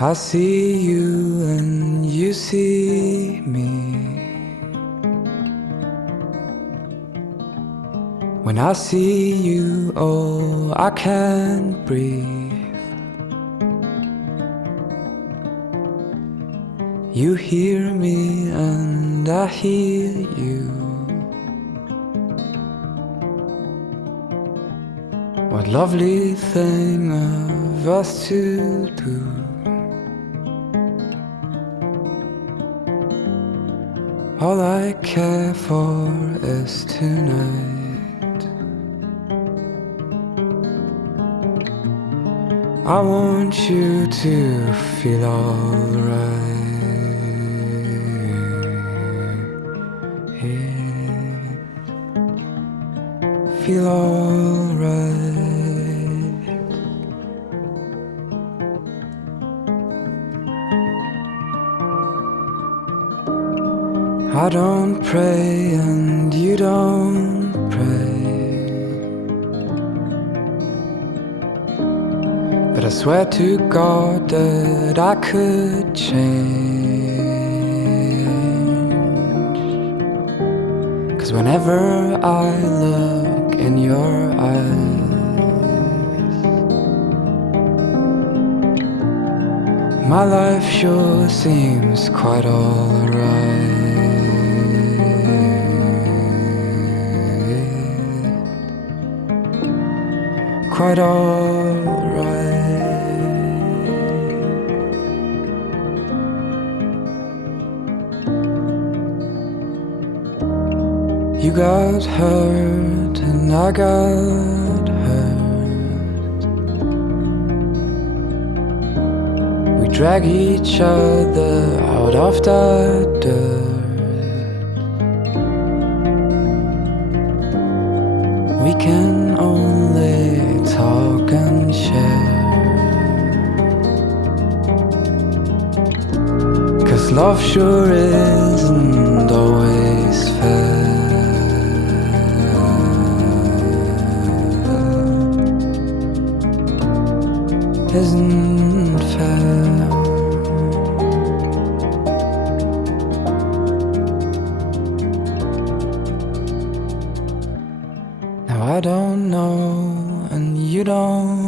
I see you and you see me. When I see you, oh, I can't breathe. You hear me and I hear you. What lovely thing of us to do. All I care for is tonight. I want you to feel alright. Feel alright. I don't pray and you don't pray, but I swear to God that I could change. 'Cause whenever I look in your eyes, my life sure seems quite alright. Quite alright. You got hurt and I got hurt. We drag each other out of the dirt. We can only talk and share, 'cause love sure isn't always fair. Isn't fair. Now I don't know and you don't